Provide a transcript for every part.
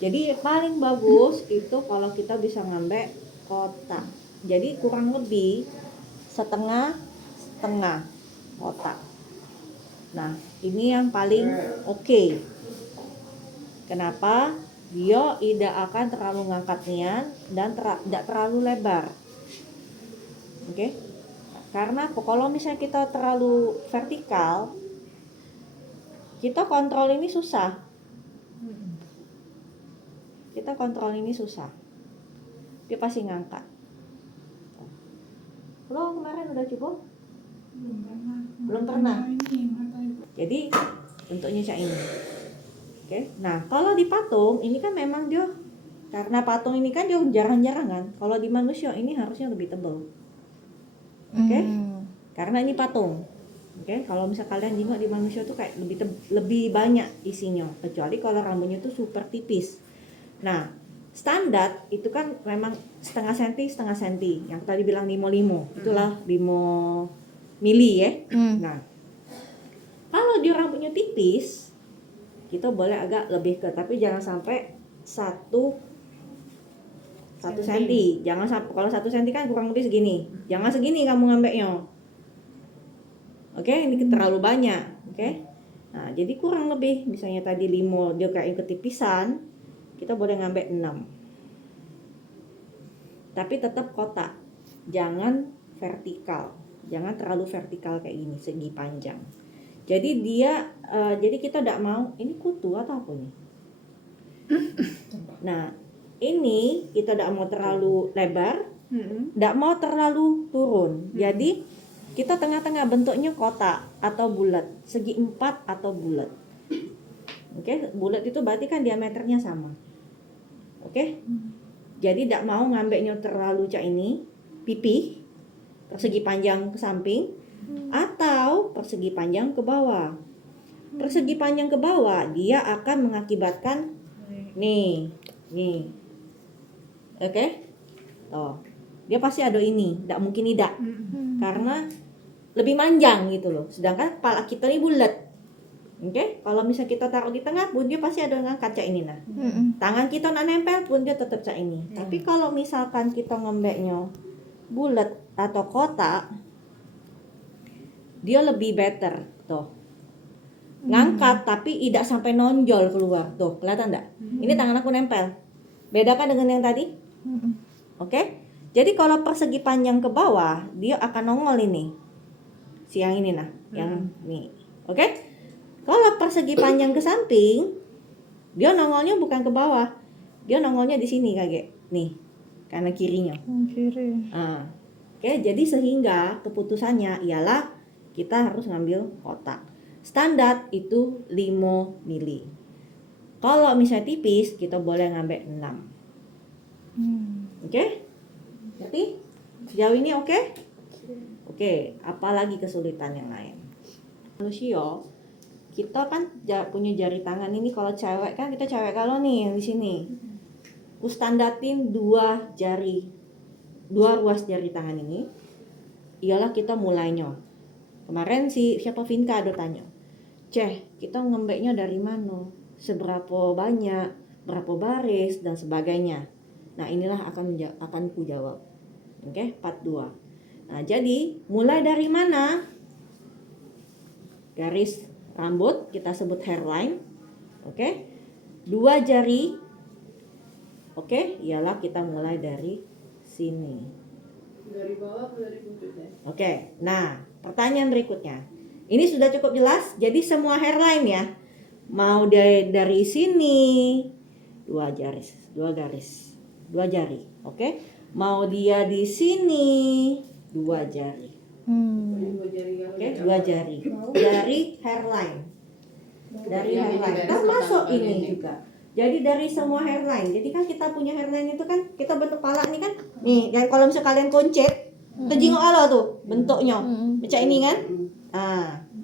Jadi paling bagus itu kalau kita bisa ngambil kotak. Jadi kurang lebih setengah kotak. Nah, ini yang paling oke. Kenapa? Dia tidak akan terlalu ngangkat nian dan tidak terlalu lebar. Oke? Karena kalau misalnya kita terlalu vertikal, kita kontrol ini susah. Dia pasti ngangkat. Lo kemarin udah coba? Belum pernah. Jadi bentuknya kayak ini. Oke. Nah, kalau di patung ini kan memang dia, karena patung ini kan dia jarang-jarang kan. Kalau di manusia ini harusnya lebih tebal. Oke? Karena ini patung. Oke, kalau misal kalian tengok di manusia tuh kayak lebih banyak isinya, kecuali kalau rambutnya tuh super tipis. Nah, standar itu kan memang setengah senti, yang tadi bilang 5 itulah 5 mili ya. Nah, kalau dia rambutnya tipis, kita boleh agak lebih ke, tapi jangan sampai 1 senti. Jangan sampai, kalau 1 senti kan kurang lebih segini. Jangan segini kamu ngambilnya. Oke, ini terlalu banyak. Oke. Nah, jadi kurang lebih misalnya tadi 5 dia kayak ketipisan, kita boleh ngambil 6. Tapi tetap kotak. Jangan vertikal. Jangan terlalu vertikal kayak gini, segi panjang. Jadi dia jadi kita tidak mau ini kutu atau apa nih? Nah, ini kita tidak mau terlalu lebar, tidak mau terlalu turun. Jadi kita tengah-tengah bentuknya kotak atau bulat, segi 4 atau bulat. Oke, bulat itu berarti kan diameternya sama. Oke. Jadi tidak mau ngambilnya terlalu cak ini, pipih, persegi panjang ke samping, atau persegi panjang ke bawah. Persegi panjang ke bawah dia akan mengakibatkan nih. Oke? Oh, dia pasti ada ini, tidak mungkin tidak. Karena lebih panjang gitu loh. Sedangkan kepala kita ini bulat. Oke? Kalau misalnya kita taruh di tengah pun dia pasti ada dengan kaca ini nah. Tangan kita nak nempel pun dia tetap cak ini. Tapi kalau misalkan kita ngembeknya bulat atau kotak, dia lebih better tuh. Ngangkat tapi tidak sampai nonjol keluar. Tuh, kelihatan enggak? Ini tangan aku nempel. Bedakan dengan yang tadi? Oke? Jadi kalau persegi panjang ke bawah, dia akan nongol ini. Yang ini nah, yang ini. Oke? Kalau persegi panjang ke samping, dia nongolnya bukan ke bawah. Dia nongolnya di sini kayak nih, karena kirinya. Kiri. Oke, jadi sehingga keputusannya ialah kita harus ngambil kotak. Standar itu 5 mili. Kalau misalnya tipis, kita boleh ngambil 6. Oke? Jadi sejauh ini oke? Oke, apalagi kesulitan yang lain? Manusia, kita kan punya jari tangan ini. Kalau cewek kan kita cewek kalau nih yang di sini. Ku standarin 2 ruas jari tangan ini. Ialah kita mulainya. Kemarin siapa Vinka ada tanya, kita ngembeknya dari mana? Seberapa banyak? Berapa baris dan sebagainya. Nah, inilah akan ku jawab. Oke, part 2. Nah, jadi mulai dari mana? Garis rambut kita sebut hairline. Oke. 2 jari. Oke, ialah kita mulai dari sini. Dari bawah atau dari buntutnya? Oke. Nah, pertanyaan berikutnya. Ini sudah cukup jelas. Jadi semua hairline ya. Mau dari sini 2 jari. Oke. Mau dia di sini 2 jari. Oke, 2 jari. Dari hairline. Termasuk ini juga. Jadi dari semua hairline. Jadi kan kita punya hairline itu kan kita bentuk pala ini kan. Nih, dan kalau misalnya kalian koncet, terjenguk ala tuh bentuknya. Macam ini kan?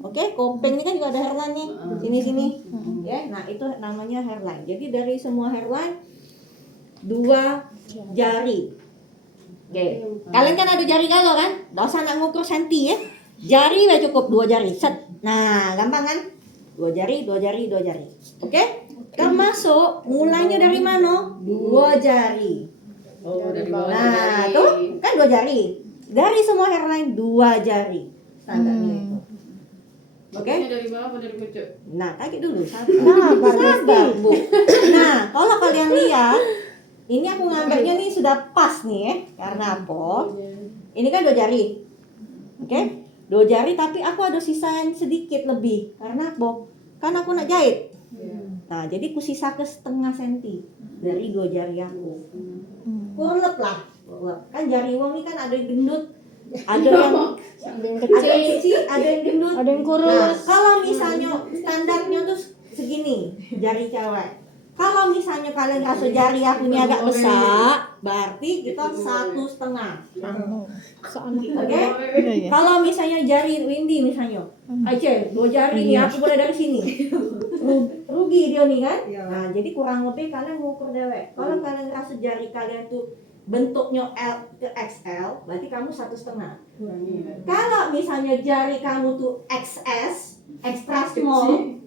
Oke, kopeng ini kan juga ada hairline nih. Sini. Ya, nah itu namanya hairline. Jadi dari semua hairline 2 jari. Oke. Kalian kan ada jari kalau kan? Enggak usah nak ngukur senti ya. Jari lah cukup 2 jari. Set. Nah, gampang kan? 2 jari. Oke? Termasuk mulainya dari mana? 2 jari. Oh, dari bawah Nah, jari. tuh kan 2 jari. Dari semua hairline 2 jari standarnya itu. Oke? Ini dari bawah apa dari pucuk? Nah, kayak dulu. Sabar, Bu. Nah, kalau kalian lihat, ini aku ngambilnya nih sudah pas nih ya. Karena apa? Ini kan 2 jari. Oke? 2 jari tapi aku ada sisain sedikit lebih. Karena apa? Kan aku nak jahit. Nah, jadi ku sisa ke setengah senti dari 2 jari aku. Kurlep lah. Kan jari wong ini kan ada yang gendut, ada yang kecil, ada yang gendut, ada yang kurus. Nah, kalau misalnya standarnya tuh segini jari cewek. Kalau misalnya kalian rasa jari aku ini agak besar, berarti kita 1,5. Oke? Iya. Kalau misalnya jari Windy misalnya, Aice 2 jari nih aku boleh dari sini. Rugi dia nih kan? Nah, jadi kurang lebih kalian ngukur dewek. Kalau kalian rasa jari kalian tuh bentuknya L ke XL, berarti kamu 1,5. Kalau misalnya jari kamu tuh XS, extra small,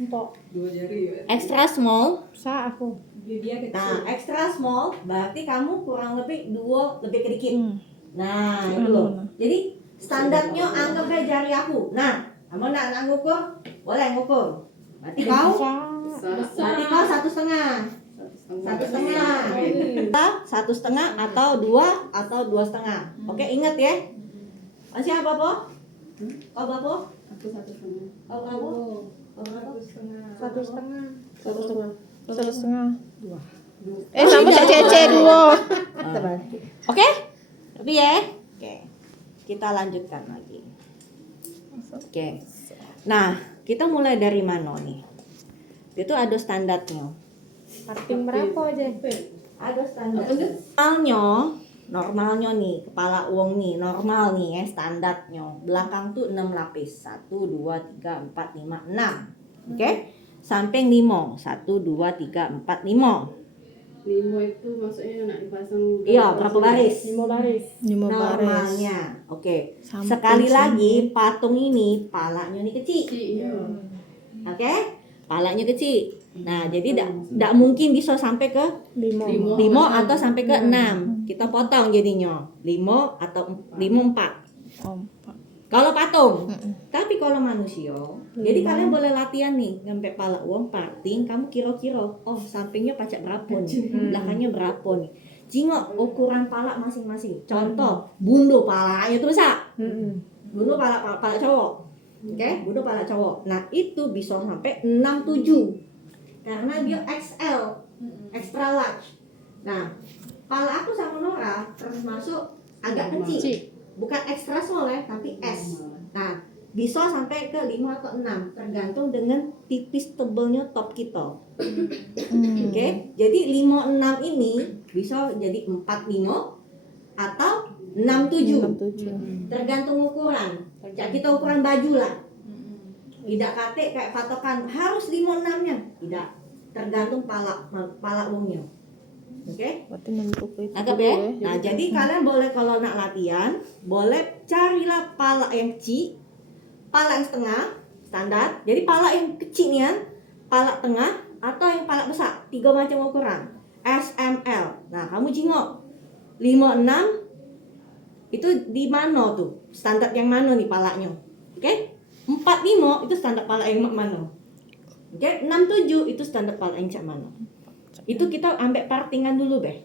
Untuk 2 jari ya. extra small. sa aku. Nah, extra small berarti kamu kurang lebih 2 lebih sedikit. Nah, itu loh. Jadi standarnya anggap aja jari aku. Nah, kamu nak ngukur, boleh ngukur. Berarti kau, berarti kau 1,5. 1,5. 1,5 atau 2 atau 2,5. Oke, ingat ya. Masih apa, Po? Kau berapa? Aku 1,5. Kau berapa? Kau berapa? 1,5. 1,5. Sama Cece 2. Oke? Tapi ya. Oke. Kita lanjutkan lagi. Oke. Nah, kita mulai dari mana nih? Itu ada standarnya. Parting berapa aja? Ada standar. Apa tuh? Normalnya nih, kepala uang nih, normal nih ya, standarnya. Belakang tuh 6 lapis. 1, 2, 3, 4, 5, 6. Oke? Samping 5. 1, 2, 3, 4, 5. 5 itu maksudnya nak dipasang. Iya, berapa baris? 5 baris. 5 baris. Normalnya. Oke. Samping Sekali sini. lagi, patung ini palanya nih kecil. Iya. Oke? Palanya kecil. Nah, jadi tidak mungkin bisa sampai ke 5. 5 atau sampai ke 6. Kita potong jadinya 5 atau 5 4. Kalau patung. Tapi kalau manusia, jadi kalian boleh latihan nih sampai pala uang parting, kamu kira-kira, oh sampingnya pacak berapa nih, belakangnya berapa nih. Jingok ukuran pala masing-masing. Contoh, bundo palanya tuh bisa. Bundo pala cowok. Oke, bundo pala cowok. Nah, itu bisa sampai 67. Karena dia XL, extra large. Nah, pala aku sama Nora termasuk agak kecil. Bukan extra small ya, tapi S. Nah, bisa sampai ke 5 atau 6, tergantung dengan tipis tebelnya top kita. Oke, jadi 56 ini bisa jadi 45 atau 67. Tergantung ukuran. Kayak kita ukuran baju lah. Tidak kate kayak patokan harus 56-nya. Tidak. Tergantung pala uangnya. Oke? Berarti numpuk itu. Anggap ya. Nah, jadi kalian boleh kalau nak latihan, boleh carilah pala yang kecil, pala yang setengah, standar. Jadi pala yang kecil nih kan, pala tengah atau yang pala besar. 3 macam ukuran. S, M, L. Nah, kamu jingok. 56 itu di mana tuh? Standar yang mana nih palanya? Oke? 45 itu standar pala yang mana? Oke? 67 itu standar pala yang cak mana? Itu kita ambil partingan dulu deh.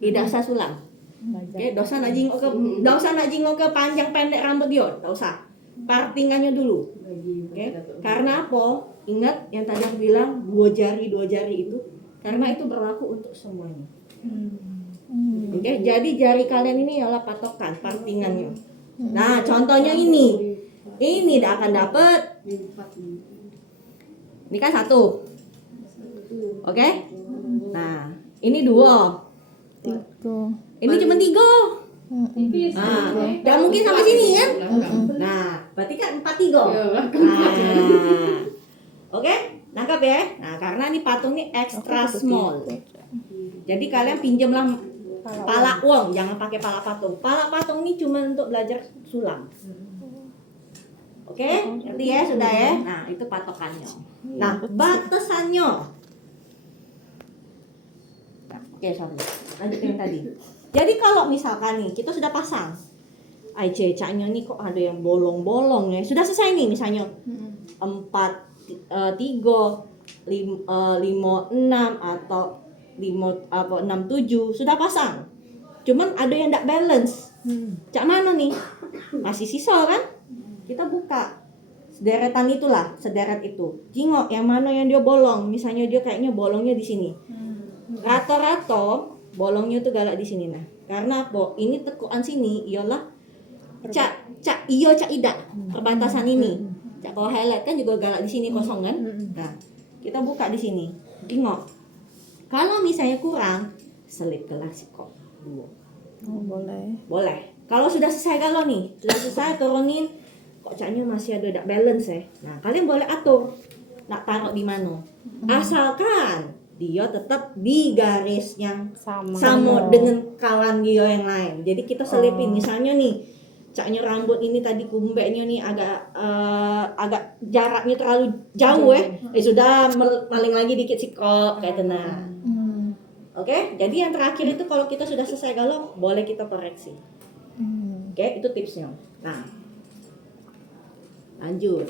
Tidak usah sulam. Oke, dosa nak jingok ke panjang pendek rambut dia, enggak usah. Partingannya dulu. Oke? Karena apa? Ingat yang tadi aku bilang 2 jari itu karena itu berlaku untuk semuanya. Oke, jadi jari kalian ini adalah patokan partingannya. Nah, contohnya ini. Ini tidak akan dapat. Ini kan 1. Oke? Nah, ini 2. 3. Ini cuma 3. Nah, nggak mungkin sampai sini kan? Nah, berarti kan 4-3. Nah, oke? Nangkap ya? Nah, karena ini patung ini extra small. Jadi kalian pinjamlah pala uang, jangan pakai pala patung. Pala patung ini cuma untuk belajar sulam. Oke? Ngerti ya? Sudah ya? Nah, itu patokannya. Nah, batasannya. Oke, sorry. Lanjutin yang tadi. Jadi kalau misalkan nih kita sudah pasang, caknya nih kok ada yang bolong-bolong ya. Sudah selesai nih misalnya 4, 3, 5, 6 atau 6, 7 sudah pasang. Cuman ada yang tidak balance. Cak mana nih? Masih sisa kan? Kita buka sederetan itulah, sederet itu. Jingok yang mana yang dia bolong. Misalnya dia kayaknya bolongnya di sini. Rata-rata bolongnya tuh galak di sini nah. Karena apa? Ini tekuan sini ialah cak ida perbatasan ini. Cak kalau highlight kan juga galak di sini kosong kan? Nah, kita buka di sini. Jingok. Kalau misalnya kurang, selip kelas kok. Oh, boleh. Boleh. Kalau sudah selesai galau nih, sudah selesai turunin, kok caknya masih ada balance ya. Nah, kalian boleh atur nak taruh di mana. Asalkan dia tetap di garis yang sama dengan kawan dia yang lain. Jadi kita selipin misalnya nih, caknya rambut ini tadi kumbeknya nih agak jaraknya terlalu jauh sudah maling lagi dikit sikok kayak tenang. Oke, jadi yang terakhir itu kalau kita sudah selesai galau, boleh kita koreksi. Oke, itu tipsnya. Nah, lanjut.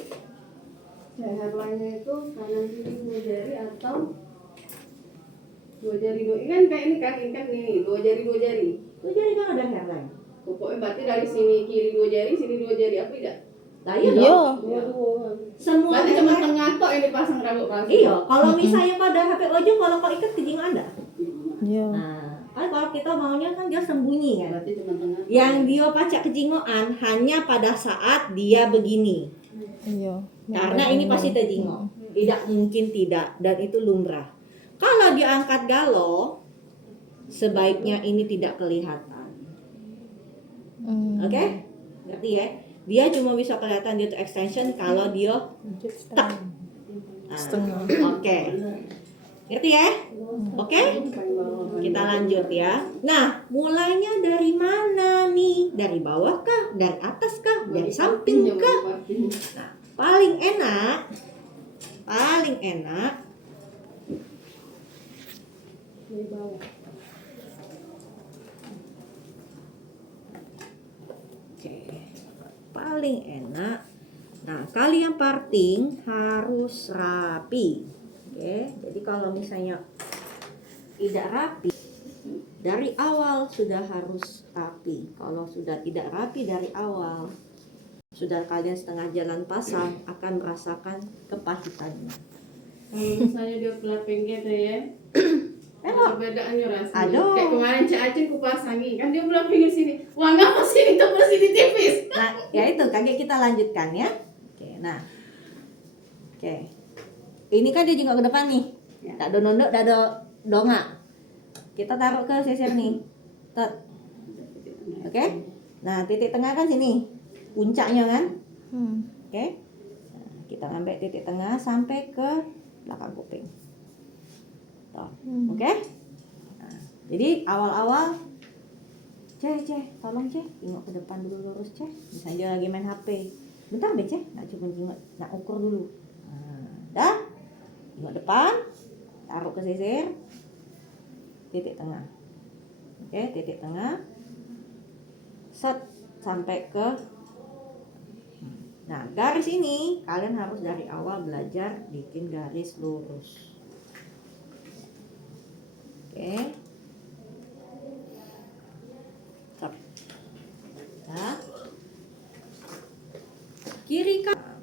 Hairline-nya itu kanan kiri 2 jari atau 2 jari kan kayak ini kan nih 2 jari 2 jari. 2 jari kan ada hairline. Pokoknya berarti dari sini kiri 2 jari, sini 2 jari apa tidak? Nah, iya Iya. dong. Dua-dua. Semua Berarti cuma hairline. tengah tok yang dipasang rambut palsu. Iya, kalau misalnya pada HP Ojo kalau kau ikat ke jingok Anda. Iya. Nah, kan kalau kita maunya kan dia sembunyi kan. Berarti cuma tengah. Yang dia pacak kejingokan hanya pada saat dia begini. Iya. Karena ini pasti terjingok. Tidak mungkin tidak dan itu lumrah. Kalau dia angkat galau, sebaiknya ini tidak kelihatan. Oke? Ngerti ya? Dia cuma bisa kelihatan dia tuh extension kalau dia tak. Setengah. Oke. Ngerti ya? Oke? Kita lanjut ya. Nah, mulainya dari mana nih? Dari bawah kah? Dari atas kah? Dari samping kah? Nah, paling enak Dari bawah. Oke. Paling enak. Nah, kalian parting harus rapi. Oke. Jadi kalau misalnya tidak rapi, dari awal sudah harus rapi. Kalau sudah tidak rapi dari awal, sudah kalian setengah jalan pasang akan merasakan kepahitannya. Kalau misalnya dia pelaping gitu ya. Emang? Perbedaannya rasanya. Aduh. Kayak kemarin Cak Aceh ku pasangi, kan dia pelapingnya sini. Wah, ngapa sini tebal sini tipis? Nah, ya itu kakek kita lanjutkan ya. Oke, nah. Oke. Ini kan dia juga ke depan nih. Tak ada nondok, tak ada dongak. Kita taruh ke sisir nih. Tet. Oke? Nah, titik tengah kan sini. Puncaknya kan? Oke? Nah, kita ambil titik tengah sampai ke belakang kuping. Tuh. Oke? Nah, jadi awal-awal Ceh, tolong Ceh, tengok ke depan dulu lurus Ceh. Misalnya lagi main HP. Bentar deh Ceh, nak coba tengok, nak ukur dulu. Nah, dah. Tengok depan, taruh ke sisir, titik tengah. Oke, titik tengah. Set sampai ke. Nah, garis ini kalian harus dari awal belajar bikin garis lurus. Oke. Stop. Nah. Kiri kanan.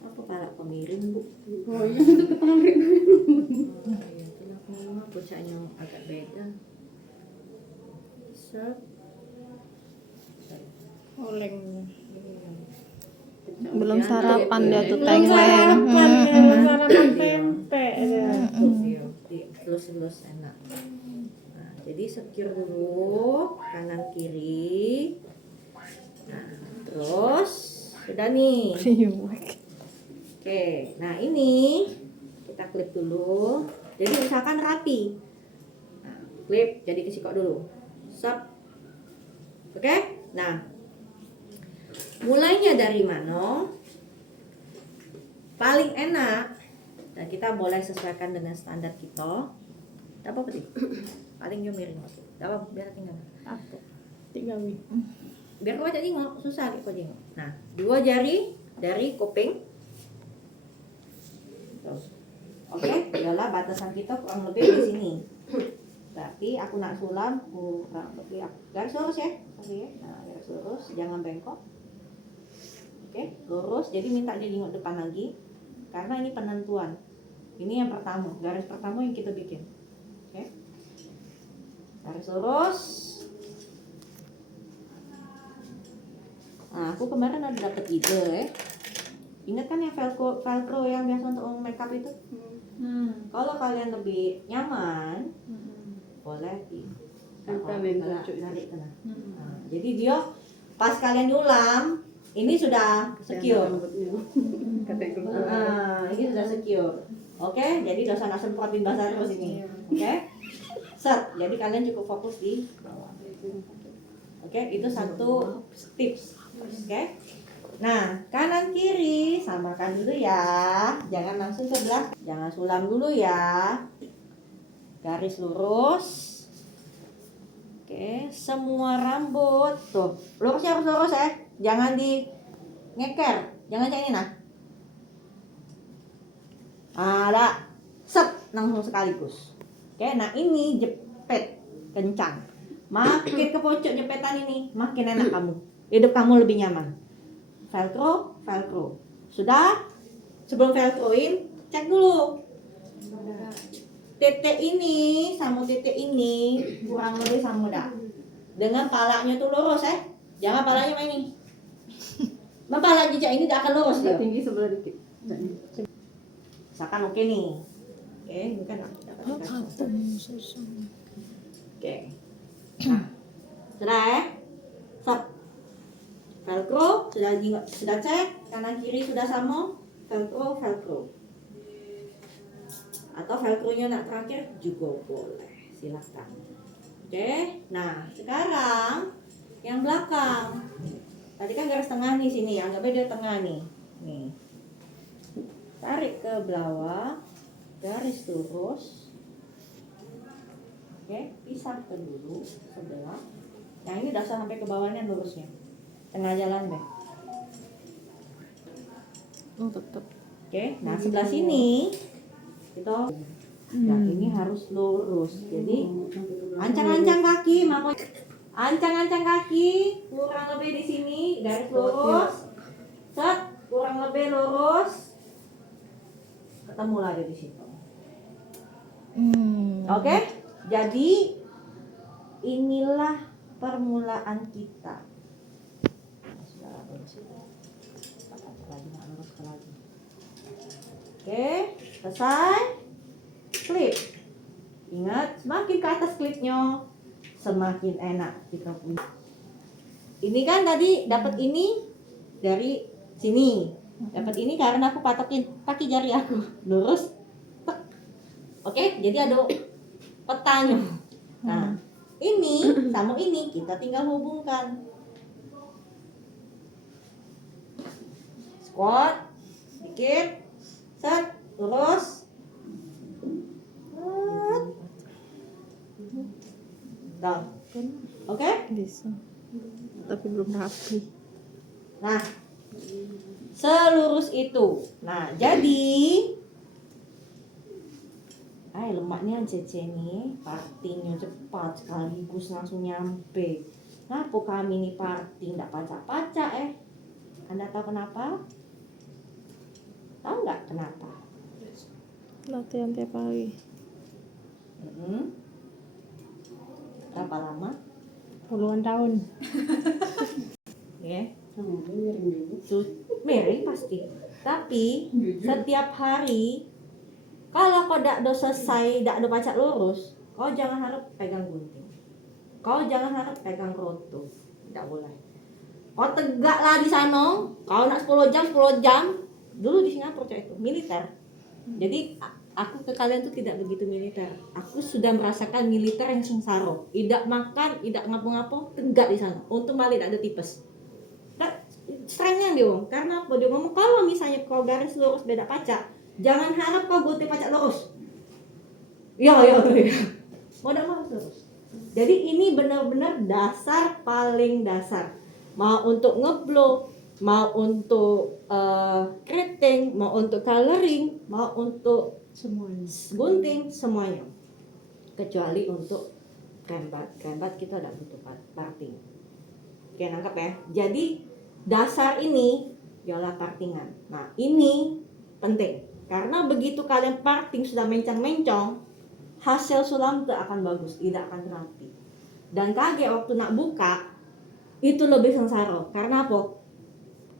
Apa pala pemiring, Bu? Oh iya, itu ketarik. Itulah memang bocahnya agak beda. Set. Oleng. Belum sarapan dia tuh Belum tengleng. sarapan ya, Sarapan pempek ya. Terus enak. Nah, jadi sekir dulu kanan kiri. Nah, terus sudah nih. Oke, nah ini kita klip dulu. Jadi misalkan rapi. Nah, klip jadi kesikok dulu. Sep. Oke? Nah, mulainya dari mana? Paling enak dan kita boleh sesuaikan dengan standar kita. Tak apa sih. Paling jo miring waktu. Tak apa biar tinggal. Apa? 3 wi. Biar kau aja jengok, susah kau jengok. Nah, 2 jari dari kuping. Tuh. Oke, adalah batasan kita kurang lebih di sini. Tapi aku nak sulam kurang lebih garis lurus ya. Sorry ya. Nah, garis lurus, jangan bengkok. Oke, lurus. Jadi minta dia jengok depan lagi. Karena ini penentuan. Ini yang pertama, garis pertama yang kita bikin. Oke. Garis lurus. Nah, aku kemarin ada dapet ide. Ingat kan yang velcro yang biasa untuk makeup itu? Kalau kalian lebih nyaman, boleh di Tempelin narik cucu. kena. Nah, jadi dia pas kalian nyulam, ini sudah secure. Kata yang keluar. Ini sudah secure. Oke, jadi dosa nak semprotin basah terus ini. Oke, set. Jadi kalian cukup fokus di bawah. Oke, itu satu tips. Oke. Nah, kanan kiri samakan dulu ya. Jangan langsung sebelah. Jangan sulam dulu ya. Garis lurus. Oke, semua rambut tuh. Lurusnya harus lurus ya. Jangan di ngeker. Jangan kayak ini nah. Ada set langsung sekaligus. Oke, nah ini jepit kencang. Makin ke pojok jepetan ini, makin enak kamu. Hidup kamu lebih nyaman. Velcro. Sudah? Sebelum velcroin, cek dulu. Titik ini sama titik ini kurang lebih sama dah. Dengan palanya tuh lurus ya. Jangan palanya main ini. Pala jejak ini tidak akan lurus dia. Tinggi sebelah dikit. Misalkan oke nih. Oke, ini kan dapat Oh, dikasih. katanya susah. Oke. Nah, sudah ya? Stop. Velcro sudah cek, kanan kiri sudah sama. Velcro. Atau velcro-nya nak terakhir juga boleh. Silakan. Oke. Nah, sekarang yang belakang. Tadi kan garis tengah nih sini, anggapnya dia tengah nih. Nih. Tarik ke bawah, garis lurus. Oke, pisahkan dulu sebelah. Yang ini udah sampai ke bawahnya lurusnya. Tengah jalan deh. Oh, tetap. Oke, nah sebelah sini kita nah, ini harus lurus. Jadi ancang-ancang kaki, ancang-ancang kaki kurang lebih di sini garis lurus. Set, kurang lebih lurus. Ketemu lagi di situ. Oke, jadi inilah permulaan kita. Oke, selesai. Klip. Ingat, semakin ke atas klipnya, semakin enak kita punya. Ini kan tadi dapat ini dari sini. Dapat ini karena aku patokin kaki jari aku lurus. Tek. Oke, jadi ada petanya. Nah, ini sama ini kita tinggal hubungkan. Squat, dikit, set, lurus. Down. Oke? Bisa. Tapi belum rapi. Nah, selurus itu. Nah, jadi lemaknya Cece nih, partinya cepat sekaligus langsung nyampe. Kenapa kami nih party nggak pacak-pacak Anda tahu kenapa? Tahu nggak kenapa? Latihan tiap hari. Berapa lama? Puluhan tahun. Ya, Miring miring pasti. Tapi setiap hari, kalau kau tidak selesai, tidak ada pacak lurus, kau jangan harap pegang gunting. Kau jangan harap pegang roto. Tidak boleh. Kau tegaklah di sana. Kau nak 10 jam. Dulu di Singapura itu militer. Jadi aku ke kalian tuh tidak begitu militer. Aku sudah merasakan militer yang sengsara. Tidak makan, tidak ngapa-ngapa, tegak di sana. Untung balik tidak ada tipes. Strengthnya dia ngomong. Karena apa? Dia ngomong kalau misalnya kau garis lurus beda pacak, jangan harap kau gunting pacak lurus. Iya, iya, iya. Mau tidak mau terus. Jadi ini benar-benar dasar paling dasar. Mau untuk ngeblow, mau untuk keriting, mau untuk coloring, mau untuk Semuanya. gunting, semuanya. Kecuali untuk krembat. Krembat kita tidak butuh parting. Oke, nangkep ya. Jadi dasar ini ialah partingan. Nah, ini penting. Karena begitu kalian parting sudah mencong-mencong, hasil sulam tidak akan bagus, tidak akan rapi. Dan kaget waktu nak buka, itu lebih sengsara. Karena apa?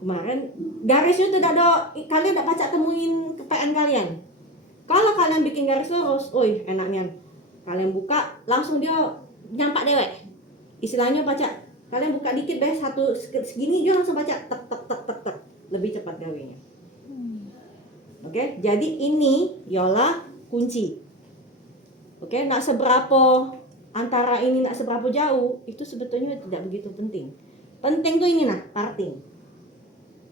Kemarin garisnya tidak ada, kalian tidak pacak temuin ke PN kalian. Kalau kalian bikin garis lurus, oi enaknya. Kalian buka, langsung dia nyampak dewek. Istilahnya pacak, kalian buka dikit deh, satu segini dia langsung baca tek tek tek tek tek. Lebih cepat gawinya. Oke, jadi ini ialah kunci. Oke, nak seberapa antara ini nak seberapa jauh itu sebetulnya tidak begitu penting. Penting tuh ini nah, parting.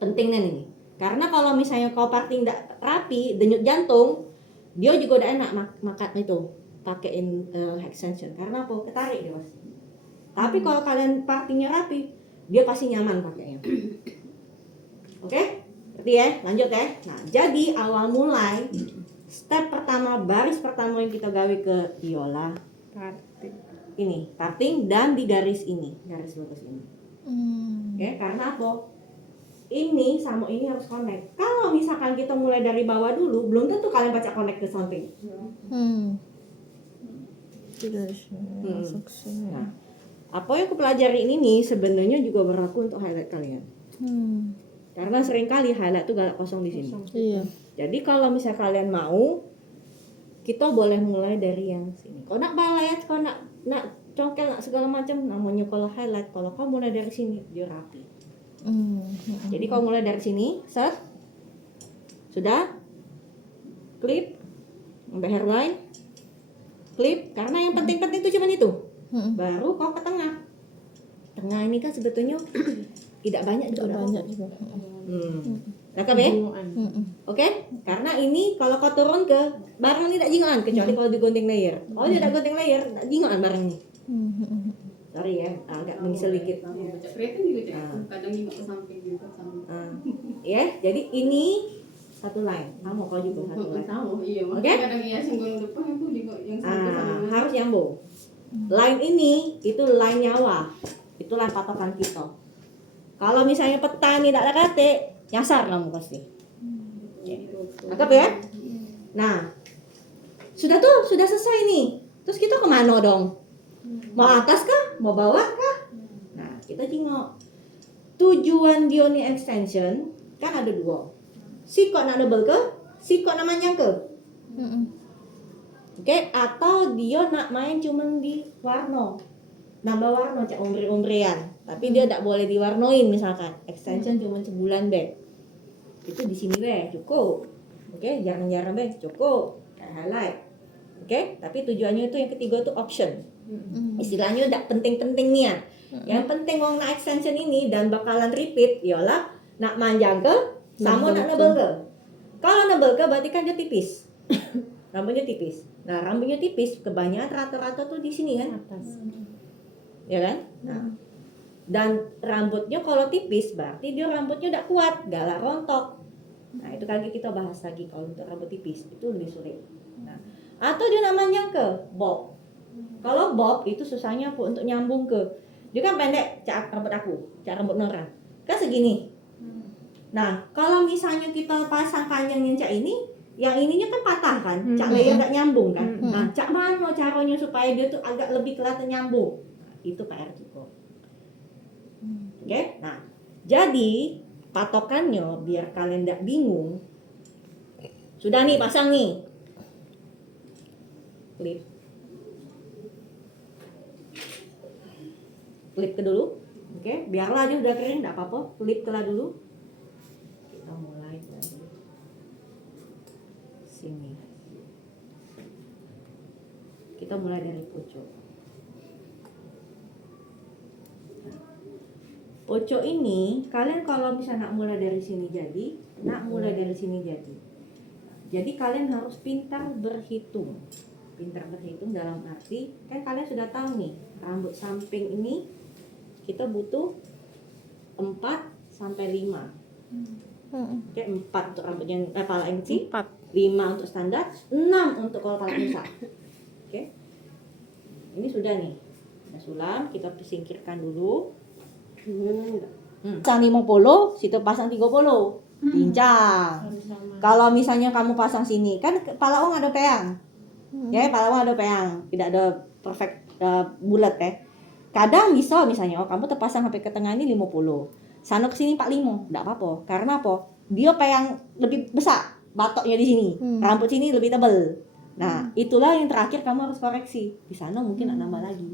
Pentingnya ini. Karena kalau misalnya kau parting tidak rapi, denyut jantung, dia juga udah enak makan itu pakein extension. Karena apa? Ketarik dia pasti. Tapi kalau kalian partingnya rapi, dia pasti nyaman pakainya. Oke? Ngerti ya? Lanjut ya. Nah, jadi awal mulai step pertama, baris pertama yang kita gawe ke biola Parting. ini, parting dan di garis ini, garis lurus ini. Oke, karena apa? Ini sama ini harus connect. Kalau misalkan kita mulai dari bawah dulu, belum tentu kalian baca connect ke samping. Tidak masuk sini. Nah, apa yang aku pelajari ini nih sebenarnya juga berlaku untuk highlight kalian. Karena seringkali highlight tuh galak kosong di sini. Iya. Jadi kalau misalnya kalian mau, kita boleh mulai dari yang sini. Kalau nak balayat, kalau nak congkel, nak segala macam, namanya kalau highlight. Kalau kau mulai dari sini, dia rapi. Jadi kau mulai dari sini, set, sudah, klip, sampai hairline, klip. Karena yang penting-penting itu cuma itu. Baru kau ke tengah. Tengah ini kan sebetulnya tidak banyak juga. Tidak banyak juga. Lengkap ya? Oke? Karena ini kalau kau turun ke barang ini tidak jingoan kecuali kalau digunting layer. Kalau tidak gunting layer, tidak jingoan barang ini. Sorry ya, agak mengisel dikit. Baca keriting juga Cak. Kadang juga ke samping juga sama. Ya, jadi ini satu line. Kamu kau juga satu line. Sama, iya. Oke? Kadang yang senggol depan itu juga yang satu sama. Harus nyambung. Line ini itu line nyawa. Itu line patokan kita. Kalau misalnya petani tidak ada kate, nyasar kamu pasti. Anggap ya? Nah, sudah selesai nih. Terus kita kemana dong? Mau atas kah? Mau bawah kah? Nah, kita jingok. Tujuan Dioni extension kan ada dua. Sikok nak double ke, sikok nak manjang ke. Oke, atau dia nak main cuman di warna. Nambah warna cak umri-umrian. Tapi dia tidak boleh diwarnoin misalkan. Extension cuman sebulan deh. Itu di sini deh, cukup. Oke, jarang-jarang deh, cukup. Kayak highlight. Oke, tapi tujuannya itu yang ketiga itu option. Istilahnya tidak penting-penting nih ya. Yang penting wong nak extension ini dan bakalan repeat ialah nak manjang ke sama nak nebel ke. Kalau nebel ke berarti kan dia tipis. Rambutnya tipis. Nah, rambutnya tipis kebanyakan rata-rata tuh di sini kan atas. Ya kan? Nah, dan rambutnya kalau tipis berarti dia rambutnya udah kuat, galak rontok. Nah, itu kali kita bahas lagi kalau untuk rambut tipis itu lebih sulit. Nah, atau dia namanya ke bob. Kalau bob itu susahnya apa untuk nyambung ke. Dia kan pendek, cak rambut aku, cak rambut Nora. Kan segini. Nah, kalau misalnya kita pasang panjang yang cak ini, yang ininya kan patah kan, cak layer gak nyambung kan. Nah, cak mana caranya supaya dia tuh agak lebih kelihatan nyambung? Itu PR juga. Oke, nah jadi patokannya biar kalian tidak bingung. Sudah nih pasang nih. Klip ke dulu. Oke, biarlah dia udah kering tidak apa-apa. Klip ke dulu. Kita mulai dari sini. Kita mulai dari pojok. Pojok ini, kalian kalau misalnya nak mulai dari sini jadi, nak mulai dari sini jadi. Jadi kalian harus pintar berhitung. pintar berhitung dalam arti kan kalian sudah tahu nih rambut samping ini kita butuh 4 sampai 5. Oke, 4 untuk rambut yang pala inci, 5 untuk standar, 6 untuk kalau pala Musa. Oke. Ini sudah nih. Udah sulam, kita singkirkan dulu. Pasang 50, situ pasang 30. Pincang. Kalau misalnya kamu pasang sini, kan pala uang ada peang. Ya, pala uang ada peang, tidak ada perfect bulat ya. Kadang bisa misalnya kamu terpasang sampai ke tengah ini 50. Sana ke sini 45, enggak apa-apa. Karena apa? Dia peang lebih besar, batoknya di sini. Rambut sini lebih tebal. Nah, itulah yang terakhir kamu harus koreksi. Di sana mungkin nambah lagi.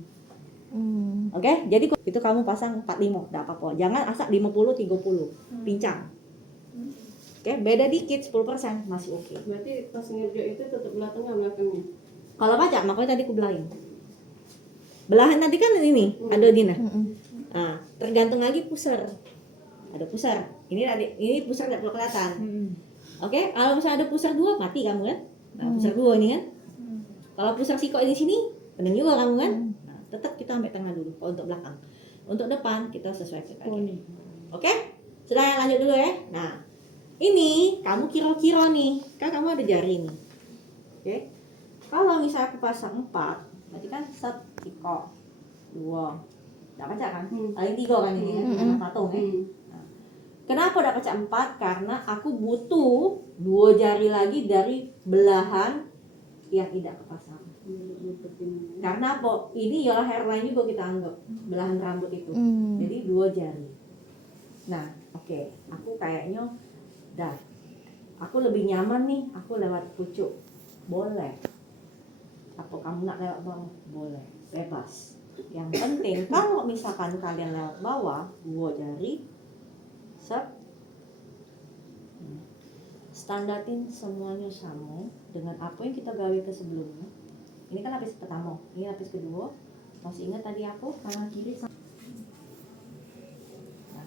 Oke, jadi itu kamu pasang 45, enggak apa-apa. Jangan asal 50 30. Pincang. Oke, beda dikit 10% masih oke. Berarti pas ngerjok itu tetap belah tengah belakangnya. Kalau baca, makanya tadi aku belahin. Belahan tadi kan ini, ada Dina. Nah, tergantung lagi pusar. Ada pusar. Ini pusar tidak perlu kelihatan. Oke, kalau misalnya ada pusar 2, mati kamu kan? Nah, pusar 2 ini kan. Kalau pusar siko di sini, pening juga kamu kan? Nah, tetap kita ambil tengah dulu kalau untuk belakang. Untuk depan kita sesuaikan lagi. Oke? Sudah, lanjut dulu ya. Nah, ini kamu kira-kira nih, kan kamu ada jari nih. Oke? Kalau misalnya aku pasang 4, berarti kan 1 siko, 2. Enggak pecah kan? Paling 3 kan ini kan? Karena patung ya. Nah, kenapa udah pecah 4? Karena aku butuh 2 jari lagi dari belahan yang tidak kepasang. Karena apa? Ini ialah hairline juga kita anggap belahan rambut itu. Jadi 2 jari. Nah, oke. Aku kayaknya dah. Aku lebih nyaman nih. Aku lewat pucuk. Boleh. Apa kamu nak lewat bawah? Boleh. Bebas. Yang penting kalau misalkan kalian lewat bawah 2 jari, standarin semuanya sama dengan apa yang kita gawe ke sebelumnya. Ini kan lapis pertama, ini lapis kedua. Masih ingat tadi aku kanan kiri sama. Nah,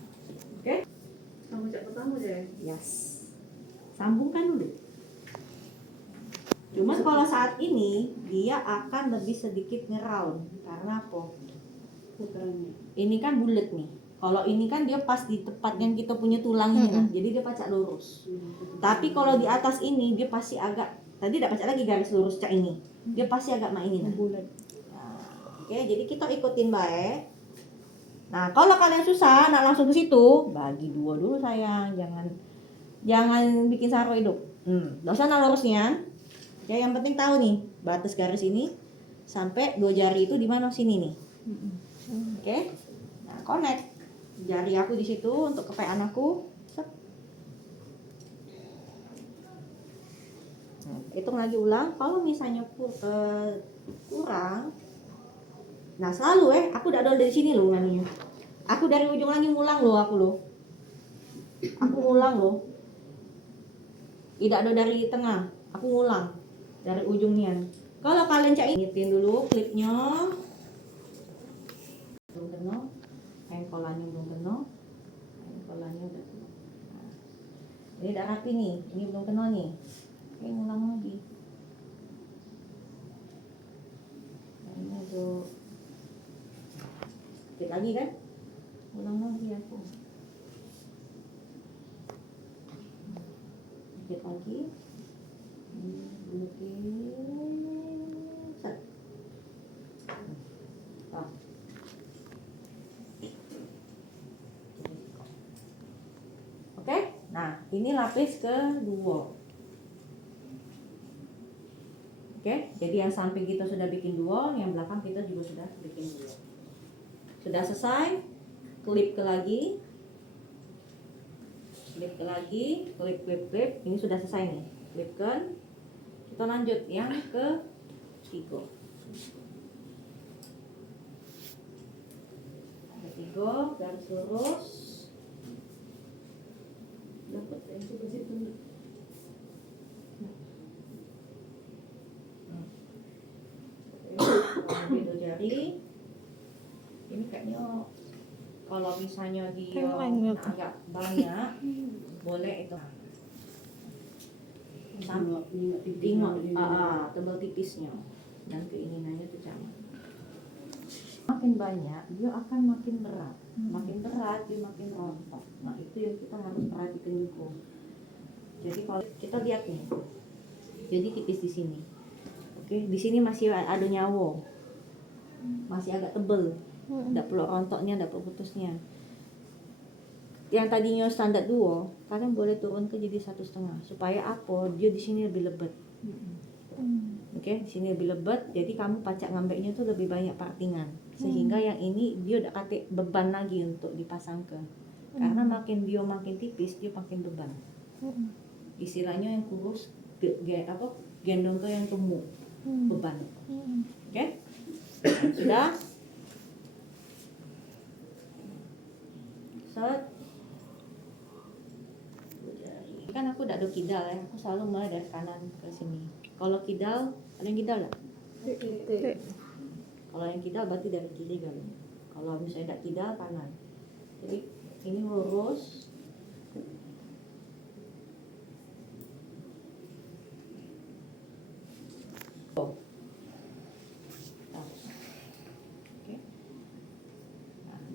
oke? Kamu cak pertama deh. Yes. Sambungkan dulu. Cuman kalau saat ini dia akan lebih sedikit ngeround. Karena apa? Putarannya. Ini kan bulat nih. Kalau ini kan dia pas di tempat yang kita punya tulangnya, nah, jadi dia pacak lurus. Tapi kalau di atas ini dia pasti agak, tadi tidak pacak lagi garis lurus cak ini. Dia pasti agak mainin. Nah, oke, jadi kita ikutin baik. Nah, kalau kalian susah nak langsung ke situ, bagi 2 dulu sayang, jangan bikin saro hidup. Nggak usah nak lurusnya. Ya, yang penting tahu nih batas garis ini sampai 2 jari itu di mana sini nih. Oke, nah connect jari aku di situ untuk kepean aku. Hitung lagi ulang. Kalau misalnya kurang, nah selalu aku udah dari sini loh nganunya. Aku dari ujung lagi ngulang loh aku loh. Aku ngulang loh. Tidak ada dari tengah. Aku ngulang dari ujungnya. Kalau kalian ingetin dulu klipnya. Belum kena. Engkolannya belum kena. Engkolannya udah kena. Nah, ini udah rapi nih. Ini belum kena nih. Oke, ngulang lagi. Nah, ini tuh. Dikit lagi kan? Ulang lagi aku. Dikit lagi. Set. Oh. Oke, nah ini lapis kedua. Oke, jadi yang samping kita sudah bikin 2, yang belakang kita juga sudah bikin 2. Sudah selesai, klip ke lagi, klip ke lagi, klip. Ini sudah selesai nih, klipkan. Kita lanjut yang ke 3. Ada 3 garis lurus. Dapat ya itu ke situ. Ambil 2 jari. Ini kayaknya kalau misalnya dia agak banyak, boleh itu. Tengok tebal tipisnya. dan keinginannya itu sama. Makin banyak dia akan makin berat, makin berat dia makin rontok. Nah itu yang kita harus perhatikan juga. Jadi kalau kita lihat nih, jadi tipis di sini, oke, di sini masih ada nyawo, masih agak tebel, tidak perlu rontoknya, tidak perlu putusnya. Yang tadinya standar 2, kalian boleh turun ke jadi 1,5 supaya apa? Dia di sini lebih lebat. Oke, di sini lebih lebat, jadi kamu pacak ngambeknya tuh lebih banyak partingan. Sehingga yang ini dia udah kate beban lagi untuk dipasang ke. Karena makin dia makin tipis, dia makin beban. Istilahnya yang kurus gendong ke yang gemuk, beban. Oke? Sudah? Set. Kan aku udah ada kidal ya, aku selalu mulai dari kanan ke sini. Kalau kidal, ada yang kidal nggak? Kalau yang kidal berarti dari kiri kan. Kalau misalnya tidak kidal, kanan. Jadi ini lurus.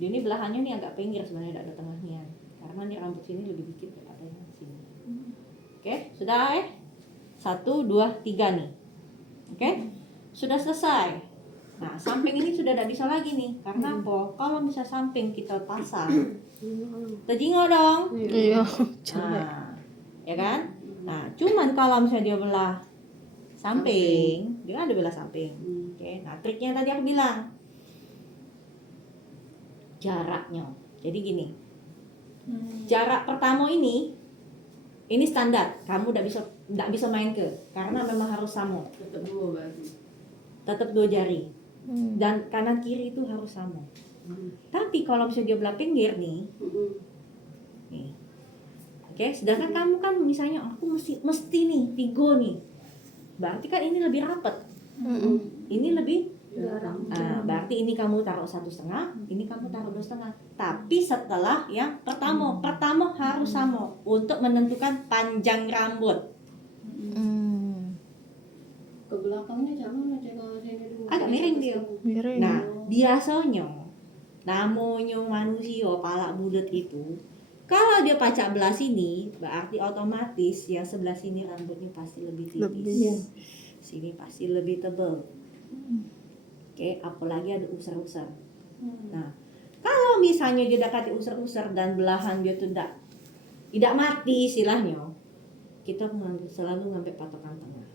Ini belahannya nih agak pinggir sebenarnya, tidak ada tengahnya. Karena nih rambut sini lebih dikit daripada yang sini. Oke, sudah 1, 2, 3 nih. Oke, sudah selesai. Nah, samping ini sudah tidak bisa lagi nih. Karena apa? Kalau bisa samping kita pasang, terjingok dong. Iya. Nah, ya kan? Nah, cuman kalau misalnya dia belah samping, dia kan ada belah samping. Oke, nah triknya tadi aku bilang jaraknya. Jadi gini, jarak pertama ini standar. Kamu tidak bisa main ke, karena memang harus sama. Tetap 2 berarti. Tetap 2 jari. Dan kanan kiri itu harus sama. Tapi kalau misalnya dia belah pinggir nih, nih. Oke, sedangkan kamu kan misalnya aku mesti nih 3 nih. Berarti kan ini lebih rapat. Ini lebih Jarang. berarti ini kamu taruh 1,5, ini kamu taruh 2,5. Tapi setelah yang pertama harus sama untuk menentukan panjang rambut. Ke belakangnya jangan aja kalau sini dulu. Agak miring dia. Miring. Nah, biasanya namanya manusia pala bulat itu, kalau dia pacak belah sini, berarti otomatis yang sebelah sini rambutnya pasti lebih tipis. Lebih. Sini pasti lebih tebal. Oke, apalagi ada usar-usar. Nah, kalau misalnya dia dapat usar-usar dan belahan dia tuh tidak mati istilahnya, kita selalu ngambil patokan tengah.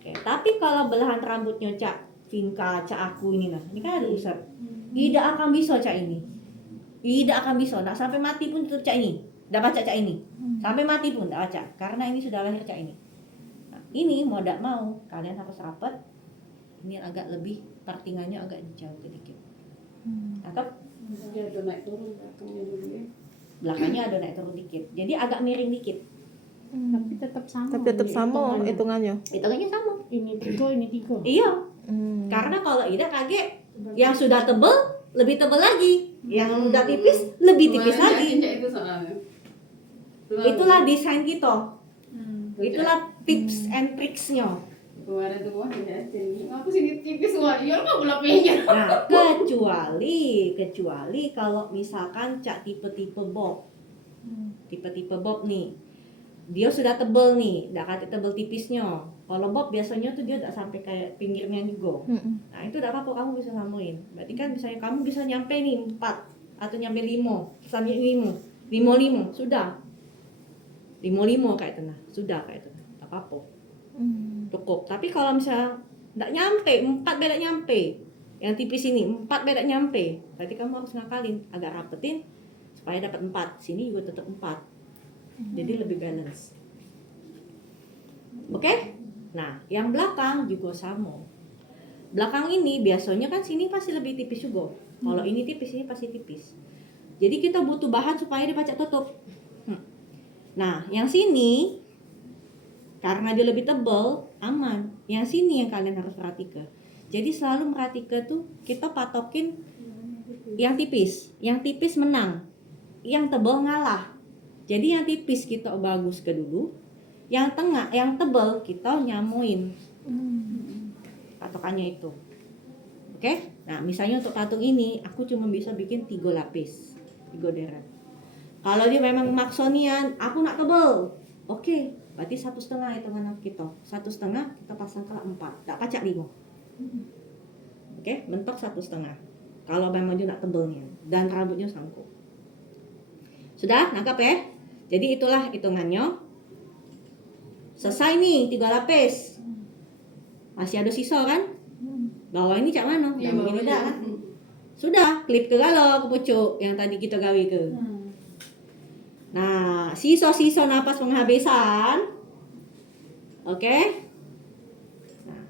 Oke, tapi kalau belahan rambutnya Cak Vinka, Cak aku ini kan ada usar. Tidak akan bisa Cak ini. Tidak akan bisa. Nak sampai mati pun tetap Cak ini. Dapat Cak ini. Sampai mati pun tidak baca, karena ini sudah lahir Cak ini. Nah, ini mau tidak mau kalian harus rapat. Ini agak lebih partingannya agak jauh sedikit. Cakep? Dia ada naik turun belakangnya dulu ya. Belakangnya ada naik turun dikit. Jadi agak miring dikit. Tapi tetap sama. Tapi tetap sama hitungannya. Hitungannya sama. Ini 3, ini 3. Iya. Karena kalau Ida kaget, yang sudah tebel lebih tebel lagi, yang udah tipis lebih tipis lagi. Itu soalnya. Itulah desain kita. Itulah tips and tricksnya. Kemarin tuh wah liatin. Aku sini tipis wah, iya nggak boleh pinggir. Nah, kecuali kalau misalkan Cak tipe-tipe bob. Tipe-tipe bob nih. Dia sudah tebel nih, udah kata tebel tipisnya. Kalau bob biasanya tuh dia udah sampai kayak pinggirnya juga. Nah, itu udah apa kamu bisa samain. Berarti kan misalnya kamu bisa nyampe nih 4 atau nyampe 5, sampai 5 sudah. 5 kayak tengah, sudah kayak tengah. Tak apa-apa. Cukup. Tapi kalau misalnya tidak nyampe 4 beda nyampe, yang tipis ini 4 beda nyampe, berarti kamu harus ngakalin, agak rapetin supaya dapat 4. Sini juga tetap 4, jadi lebih balance. Oke? Nah, yang belakang juga sama. Belakang ini biasanya kan sini pasti lebih tipis juga. Kalau ini tipis, ini pasti tipis. Jadi kita butuh bahan supaya dia pacak tutup. Nah, yang sini karena dia lebih tebal, aman. Yang sini yang kalian harus perhatikan. Jadi selalu merhatikan tuh kita patokin yang tipis. Yang tipis menang. Yang tebal ngalah. Jadi yang tipis kita bagus ke dulu. Yang tengah, yang tebal kita nyamuin. Patokannya itu. Oke? Nah, misalnya untuk patung ini aku cuma bisa bikin 3 lapis, 3 deret. Kalau dia memang maksonian, aku nak tebel. Oke, berarti 1,5 hitungan kita. 1,5 kita pasang ke 4, tak pacak 5. Oke, mentok 1,5. Kalau memang dia nak tebelnya dan rambutnya sangkut. Sudah, nangkap ya? Jadi itulah hitungannya. Selesai nih 3 lapis. Masih ada sisa kan? Bawah ini cak mana? Iya, Yang begini bawahnya. dah kan? Sudah, klip ke galau ke pucuk yang tadi kita gawe ke. Nah, sisa-sisa napas penghabisan. Oke? Nah,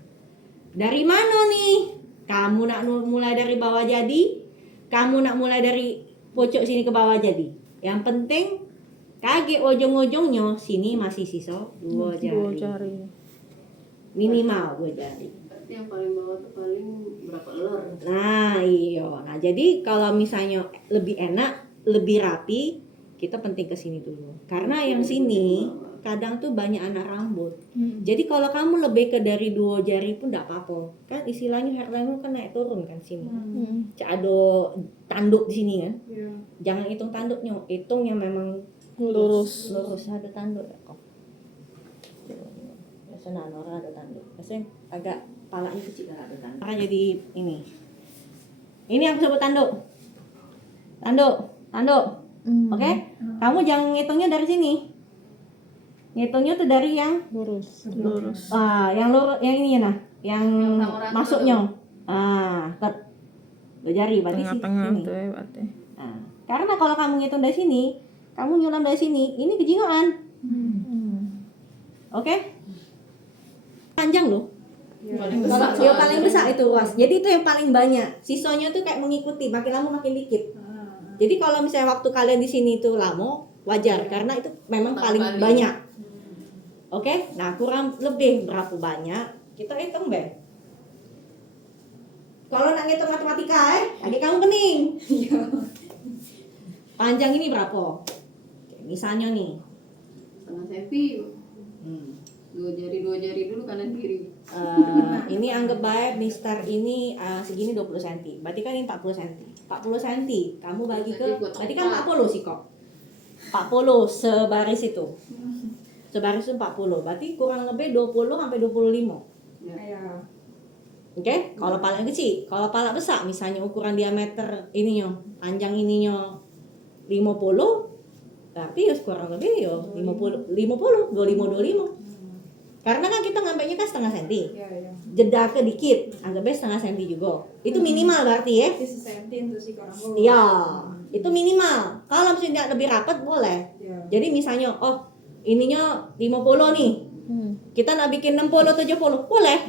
dari mana nih? Kamu nak mulai dari bawah jadi? Kamu nak mulai dari pucuk sini ke bawah jadi? Yang penting kaki ujung-ujungnya sini masih sisa 2 2 jari. jari. Minimal 2 jari. Berarti yang paling bawah tuh paling berapa lor? Nah, iya. Nah, jadi kalau misalnya lebih enak, lebih rapi, kita penting ke sini dulu. Karena yang sini kadang tuh banyak anak rambut. Jadi kalau kamu lebih ke dari 2 jari pun enggak apa-apa. Kan istilahnya hairline kan naik turun kan sini. Cak ada tanduk di sini kan. Iya. Jangan hitung tanduknya, hitung yang memang Lurus. lurus ada tanduk ya kok. Biasanya Nora ada tanduk. Biasanya agak palanya kecil kan ada tanduk. Maka jadi ini. Ini aku sebut tanduk. Tanduk. Oke? Kamu jangan ngitungnya dari sini. Ngitungnya tuh dari yang Lurus. yang lurus, yang ini ya nah, yang sama rata masuknya. Ke 2 jari berarti Tengah-tengah sini. tuh ya berarti. Nah, karena kalau kamu ngitung dari sini, kamu nyulam dari sini, ini kejingoan. Oke? Panjang loh. Kalau yang paling besar itu ruas. Jadi itu yang paling banyak. Sisanya tuh kayak mengikuti, makin lama makin dikit. Jadi kalau misalnya waktu kalian di sini itu lama, wajar karena itu memang paling banyak. Oke? Nah, kurang lebih berapa banyak? Kita hitung, Be. Kalau nak ngitung matematika, kaki kamu kening. Panjang ini berapa? Oke, misalnya nih. Setengah senti. 2 jari dulu kanan kiri. Ini anggap baik Mister ini segini 20 cm. Berarti kan ini 40 cm. 40 cm kamu bagi ke, berarti kan 40 sih kok. 40 sebaris itu. Sebaris itu 40. Berarti kurang lebih 20 sampai 25. Ya. Oke, kalau pala kecil, kalau pala besar misalnya ukuran diameter ininya, panjang ininya 50, berarti ya kurang lebih ya 25 25. Karena kan kita ngambilnya kan setengah senti. Iya. Jeda ke dikit, anggapnya setengah senti juga. Itu minimal berarti ya. Senti untuk si korang. Iya, itu minimal. Kalau misalnya lebih rapat boleh. Iya. Jadi misalnya, oh ininya 50 nih, kita nak bikin 60 70 boleh.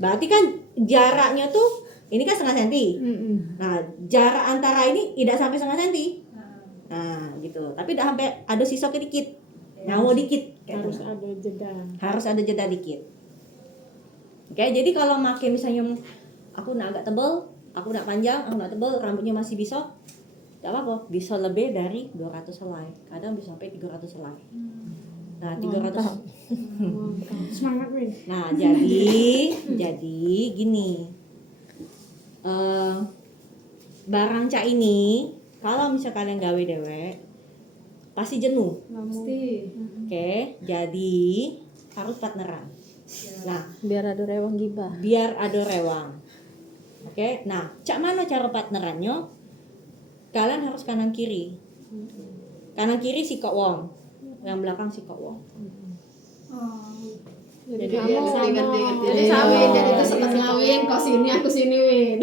Berarti kan jaraknya tuh ini kan setengah senti. Nah jarak antara ini tidak sampai setengah senti. Nah gitu. Tapi tidak sampai ada sisa sedikit, nyawa dikit. Harus ada jeda. Harus ada jeda dikit. Oke, jadi kalau makin misalnya aku nak agak tebal, aku nak panjang, aku nak tebal, rambutnya masih bisa, tidak apa-apa, bisa lebih dari 200 helai, kadang bisa sampai 300 helai. Nah, 300. Semangat, Win. Nah, jadi gini. Barang cak ini, kalau misal kalian gawe dewek, pasti jenuh. Pasti. Oke, jadi harus partneran. Nah, Biar ada rewang gibah. biar ada rewang. Oke, nah, cak mana cara partnerannya? Kalian harus kanan kiri. Kanan kiri si kok wong, yang belakang si kok wong. Jadi Jadi kamu ngerti. Jadi Iya. sama jadi itu setengah Win, kau sini aku sini Win.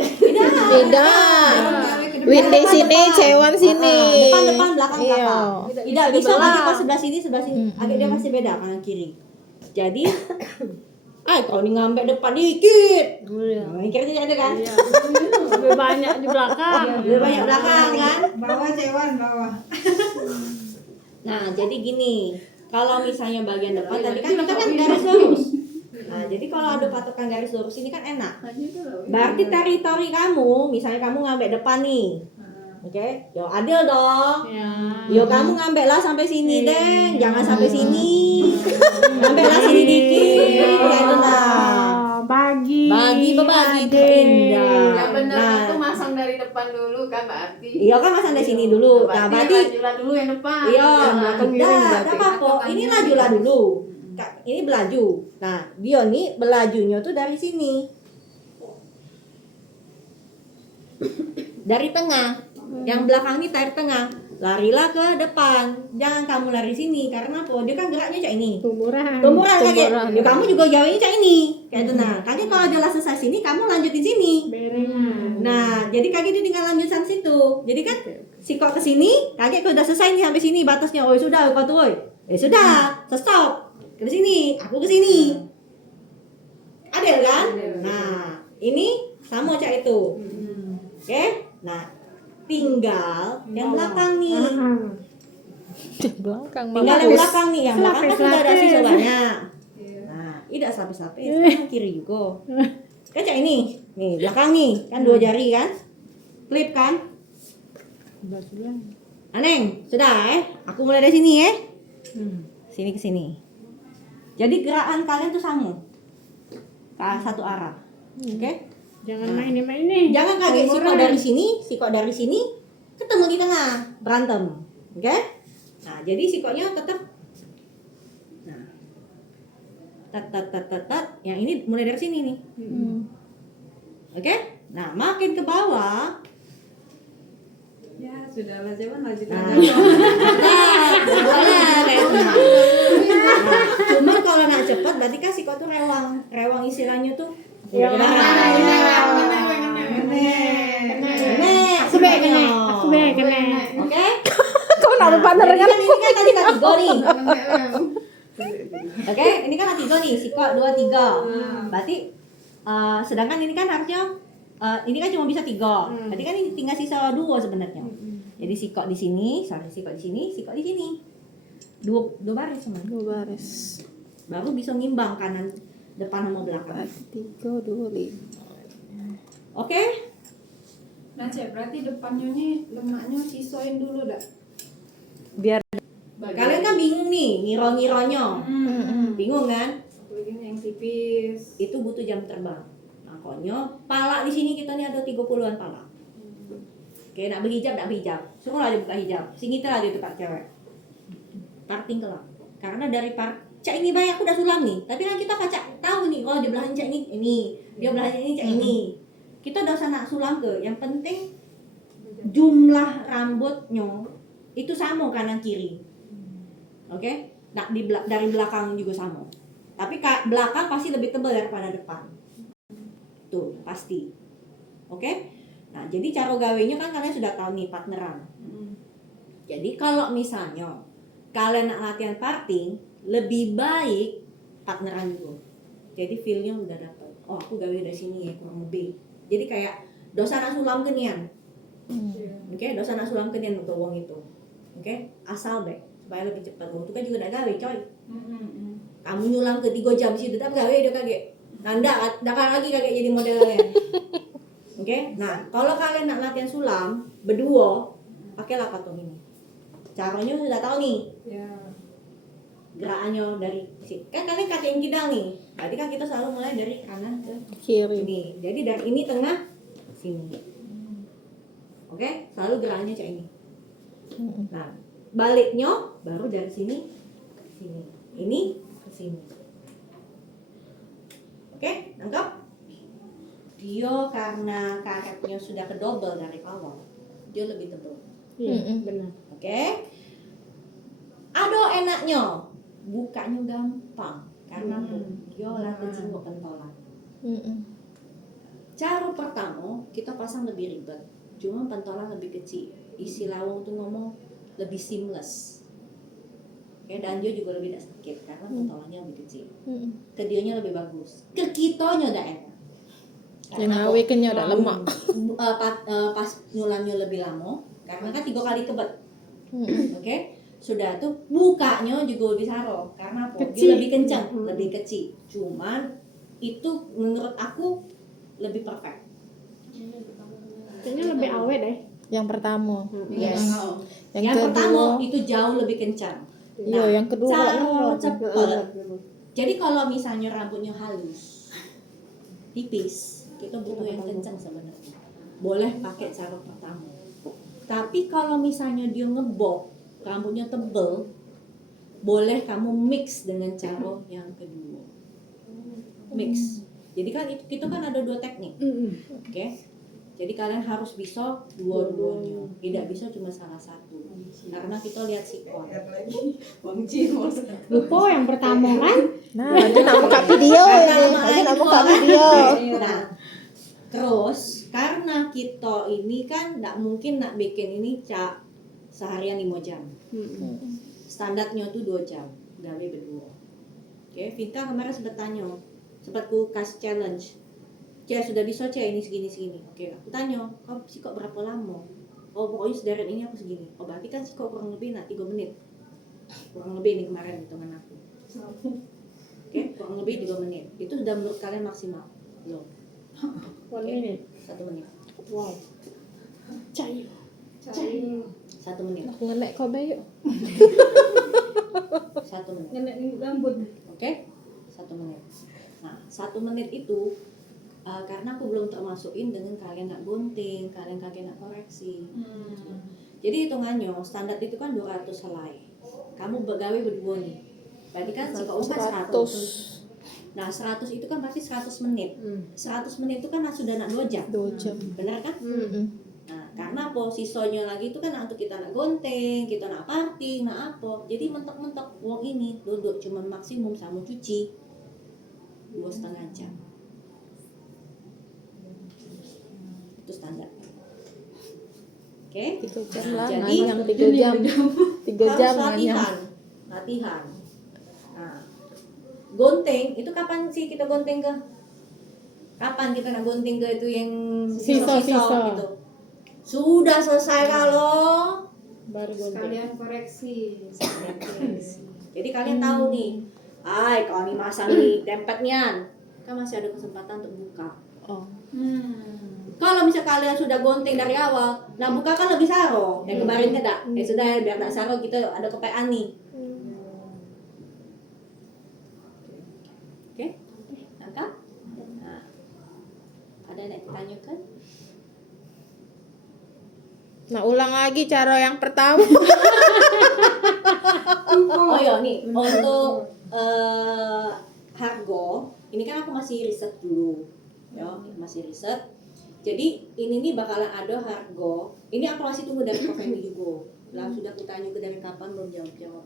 Beda. Win di sini, Cewan sini. Depan belakang Iya. belakang. Tidak bisa nanti pas sebelah sini agak dia pasti beda kanan kiri. Jadi kau nih ngambek depan dikit. Nah, mikirnya ada kan? Lebih banyak di belakang. Lebih banyak belakang kan? Bawah cewan bawah. Nah, jadi gini. Kalau misalnya bagian depan tadi kan kita kan garis lurus. Nah, jadi kalau ada patokan garis lurus ini kan enak. Berarti teritori kamu, misalnya kamu ngambil depan nih. Oke, yo adil dong. Ya. Yo kamu ngambil lah sampai sini deh, jangan sampai sini. Ngambil lah sini dikit, kayak itu nah. begitu Ade. indah. Yang benar Nah, itu masang dari depan dulu kan berarti. iya kan masang dari sini dulu. Nah, berarti lajulah dulu yang depan. iya, Jangan. dah apa-apa. Ini lajulah dulu. Ini belaju. Nah, dia nih belajunya tuh dari sini. Dari tengah. Yang belakang ini tarik tengah. Larilah ke depan. Jangan kamu lari sini karena apa? Dia kan geraknya kayak ini. Tumburan. Tumburan kakek. Ya, kamu juga jauhnya kayak ini. Kayak itu nah. Kakek kalau adalah selesai sini, kamu lanjutin sini. Berengan. Nah, jadi kakek dia tinggal lanjutan situ. Jadi kan sikok ke sini, kakek udah selesai nih sampai sini batasnya. Oh, sudah kau tuh, woy. Sudah, stop. Ke sini, aku ke sini. Adil kan? Nah, ini sama cak itu. Oke? Nah, tinggal yang belakang nih. Di belakang Tinggal yang belakang nih, yang belakang kan sudah ada Selapis-selapis. sisa banyak. Nah, tidak selapis-lapis, kan kiri juga. Kan cak ini, nih belakang nih, kan 2 jari kan, flip kan. Aneng, sudah aku mulai dari sini sini ke sini. Jadi gerakan kalian tuh sama, ke satu arah, oke? Jangan main-main. Jangan kaget sikok dari sini, ketemu di tengah, berantem, oke? Nah, jadi sikoknya tetap, nah, tat, yang ini mulai dari sini nih, oke? Nah, makin ke bawah, Ya, sudahlah jangan lanjutkan. nah, boleh kayak gitu. Nah, cuman kalau nak cepet, berarti kan sikok tuh rewang istilahnya tuh. Ya, Nah, Aku be kena. oke? Kau nak partner kan? Ini kan tadi tiga nih. Oke, ini kan tiga nih, sikok 2, 3. Berarti sedangkan ini kan harusnya ini kan cuma bisa 3. Berarti kan ini tinggal sisa 2 sebenarnya. Jadi sikok di sini, sikok di sini, sikok di sini. 2 baris cuman. 2 baris. Baru bisa ngimbang kanan, depan sama belakang. 3, 2, 5. Oke? Nah, Cek, berarti depannya nih lemaknya sisoin dulu dah. Biar Kalian kan bingung nih, ngiro-ngironya. Bingung kan? Begini yang tipis. Itu butuh jam terbang. Makanya pala di sini kita nih ada 30-an pala. Oke, nak berhijab, suruhlah dia buka hijab. Sini lah dia tukar cewek. Parting kelak. Karena dari cak ini banyak aku udah sulam nih. Tapi kan kita kaca tahu nih, oh dia belahan cak ini, dia belahan ini cak ini. Kita udah usah nak sulam ke. Yang penting jumlah rambutnya itu sama kanan kiri. Oke? Nah, dari belakang juga sama. Tapi belakang pasti lebih tebal daripada depan. Tuh, pasti. Oke? Nah, jadi cara gawenya kan kalian sudah tahu nih, partneran. Jadi kalau misalnya kalian nak latihan parting, lebih baik partneran dulu. Jadi feel-nya udah dapet. Oh, aku gawe dari sini ya, kurang lebih. Jadi kayak dosa nak sulam kenian. Oke, dosa nak sulam kenian untuk uang itu. Oke, asal baik supaya lebih cepat. Waktu kan juga nak gawe, coy. Kamu nyulam ke 3 jam sih tetap gawe dia kaget. Nanda, dakar lagi kaget jadi modelnya. Oke, nah kalau kalian nak latihan sulam berdua, pakailah patung ini. Caranya sudah tahu nih. Ya. Gerakannya dari sini. Kan kalian kaki yang kidal nih. Berarti kan kita selalu mulai dari kanan ke kiri. ini. Jadi dari ini tengah sini. Oke, selalu gerakannya kayak ini. Nah, baliknya baru dari sini ke sini. Ini ke sini. Oke, nangkap? Dia karena karetnya sudah kedobel dari awal, dia lebih tebal. Iya, benar. Oke? Ada enaknya, bukanya gampang karena dia latih jiwa pentolan. Cara pertama kita pasang lebih ribet, cuma pentolan lebih kecil. Isi lawang tuh ngomong lebih seamless. Oke, dan dia juga lebih tidak sakit karena pentolannya lebih kecil. Ke dianya lebih bagus, ke kitanya udah enak. Yang awi kenya udah lemak. Pas nyulamnya lebih lama karena kan 3 kali kebet. Oke, sudah tuh bukanya juga lebih saro karena apa? Dia Kecil. lebih kencang, lebih kecil. Cuman itu menurut aku lebih perfect. Kayaknya lebih awet deh. Yang pertama. Yes. Yang Yang pertama kedua. itu jauh lebih kencang. Iya, yang kedua cara lembut. cepet. Jadi kalau misalnya rambutnya halus, tipis, kita butuh yang kencang sebenarnya. Boleh pakai cara pertama. Tapi kalau misalnya dia ngebok, rambutnya tebel, boleh kamu mix dengan cara yang kedua. Mix. Jadi kan itu kan ada 2 teknik. Oke. Jadi kalian harus bisa dua-duanya. Tidak bisa cuma salah satu. Karena kita lihat sikon. Bang Jin mau Lupa yang pertama kan? Nah, lanjut nak buka video ini. Lanjut nak buka video. Nah, terus karena kita ini kan nggak mungkin nak bikin ini seharian 5 jam. Standarnya tuh 2 jam. Gawe berdua. Oke, Vita kemarin sempat tanya. Sempat ku kasih challenge. Sudah bisa ini segini. Oke, aku tanya, kau kok berapa lama? Oh, pokoknya sederet ini aku segini. Oh, berarti kan kok kurang lebih 3 menit. Kurang lebih nih kemarin hitungan aku. Oke, kurang lebih 3 menit. Itu sudah menurut kalian maksimal? Belum. 1 minute. 1 menit. Wow. Cair. 1 menit. Aku ngelek kau bayu. 1 menit. Nenek rambut. Oke? 1 menit. Nah, 1 menit itu karena aku belum termasukin dengan kalian nak gunting, kalian kagak nak koreksi. Jadi hitungannya standar itu kan 200 helai. Kamu begawe berdua nih. Berarti kan si kau 100. Nah, 100 itu kan berarti 100 menit. 100 menit itu kan sudah nak 2 jam. 2 jam. Benar kan? Nah, karena posisinya lagi itu kan untuk kita nak gunting, kita nak parting, nak apa. Jadi mentok-mentok uang ini duduk cuma maksimum sama cuci 2,5 jam. Itu standar. Oke? 3 jam lah. Jadi Yang 3 jam. 3 jam harus latihan. Nah, gunting itu kapan sih kita gunting ke? Kapan kita nak gunting ke itu yang Sisa-sisa. gitu? Sudah selesai kalau Baru gunting. Sekalian koreksi. jadi kalian tahu nih, kalau ini masang nih dempetnya, kan masih ada kesempatan untuk buka. Oh. Kalau misal kalian sudah gunting dari awal, nah buka kan lebih saro. Yang kemarin tidak, sudah biar tak saro kita ada kepean nih. Oke, angkat. Nah, ada yang ditanyakan? Nah, ulang lagi cara yang pertama. Oh iya nih, untuk harga, ini kan aku masih riset dulu, ya masih riset. Jadi ini nih bakalan ada harga. Ini aku masih tunggu dari Prof Hendy juga. Lah sudah aku tanya ke dari kapan belum jawab.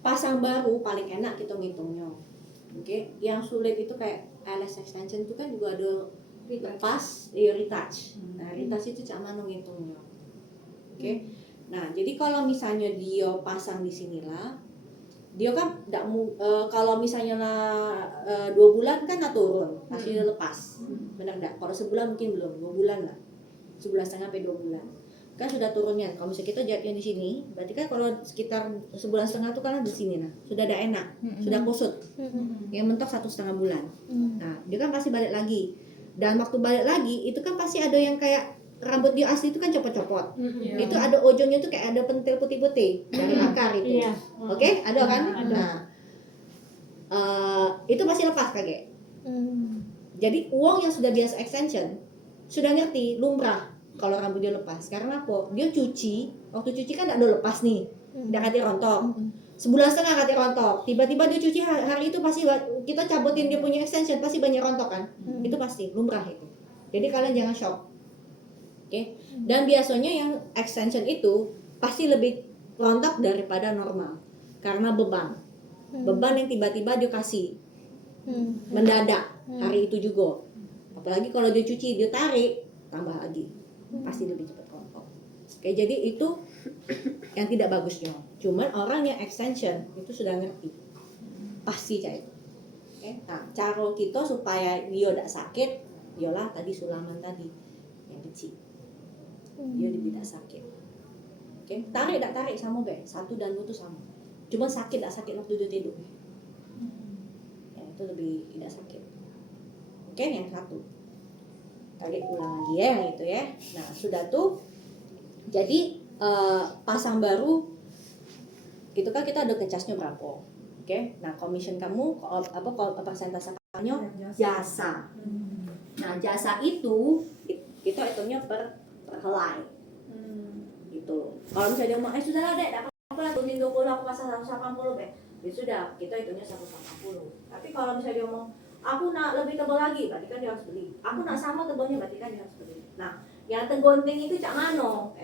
Pasang baru paling enak kita ngitungnya. Oke, yang sulit itu kayak eyelash extension itu kan juga ada lepas, retouch. Nah, retouch itu cak mana ngitungnya. Oke. Nah, jadi kalau misalnya dia pasang di sinilah, dia kan tidak kalau misalnya 2 bulan kan turun, pasti dia lepas. Benar enggak? Kalau sebulan mungkin belum, 2 bulan lah. 1,5 sampai 2 bulan. Kan sudah turunnya. Kalau misalnya kita jahitnya di sini, berarti kan kalau sekitar 1,5 bulan tuh kan di sini nah, sudah ada enak, sudah kusut. Yang mentok 1,5 bulan. Nah, dia kan pasti balik lagi. Dan waktu balik lagi itu kan pasti ada yang kayak rambut dia asli itu kan copot-copot. Itu ada ujungnya tuh kayak ada pentil putih-putih dari akar itu. Iya. Oke, ada kan? Ada. Nah, itu pasti lepas kakek. Jadi uang yang sudah biasa extension sudah ngerti lumrah kalau rambut dia lepas. Karena apa? Dia cuci, waktu cuci kan tidak ada lepas nih, tidak kati rontok. 1,5 bulan kati rontok. Tiba-tiba dia cuci hari itu pasti kita cabutin dia punya extension pasti banyak rontok kan? Itu pasti lumrah itu. Jadi kalian jangan shock. Oke. Dan biasanya yang extension itu pasti lebih rontok daripada normal karena beban yang tiba-tiba dia kasih mendadak hari itu juga. Apalagi kalau dia cuci dia tarik tambah lagi pasti lebih cepat rontok. Oke, jadi itu yang tidak bagusnya. Cuman orang yang extension itu sudah ngerti pasti cair. Oke. Nah, cara kita supaya dia tidak sakit ialah tadi sulaman tadi yang kecil. Dia tidak sakit. Oke, tarik tak tarik sama be, 1 dan 2 itu sama. Cuma sakit tak sakit waktu dia tidur. Ya, itu lebih tidak sakit. Oke, yang 1. Tarik ulang lagi ya yang itu ya. Nah, sudah tuh. Jadi pasang baru itu kan kita ada ngecasnya berapa. Oke. Nah, commission kamu persentase jasa. Nah, jasa itu kita hitungnya per helai. Gitu. Kalau misalnya dia ngomong, sudah lah dek, dapat apa lah, turunin 20, aku pasang 180 be. Ya sudah, kita hitungnya 180. Tapi kalau misalnya dia ngomong, aku nak lebih tebal lagi, berarti kan dia harus beli. Aku nak sama tebalnya, berarti kan dia harus beli. Nah, yang tergonting itu cak mano.